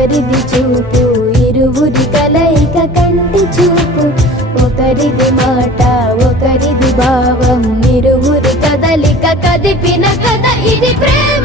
ఒకరిది చూపు ఇరువురి కలయిక కంటి చూపు, ఒకరిది మాట ఒకరిది భావం ఇరువురి కదలిక కదిపిన కథ ఇది ప్రేమ.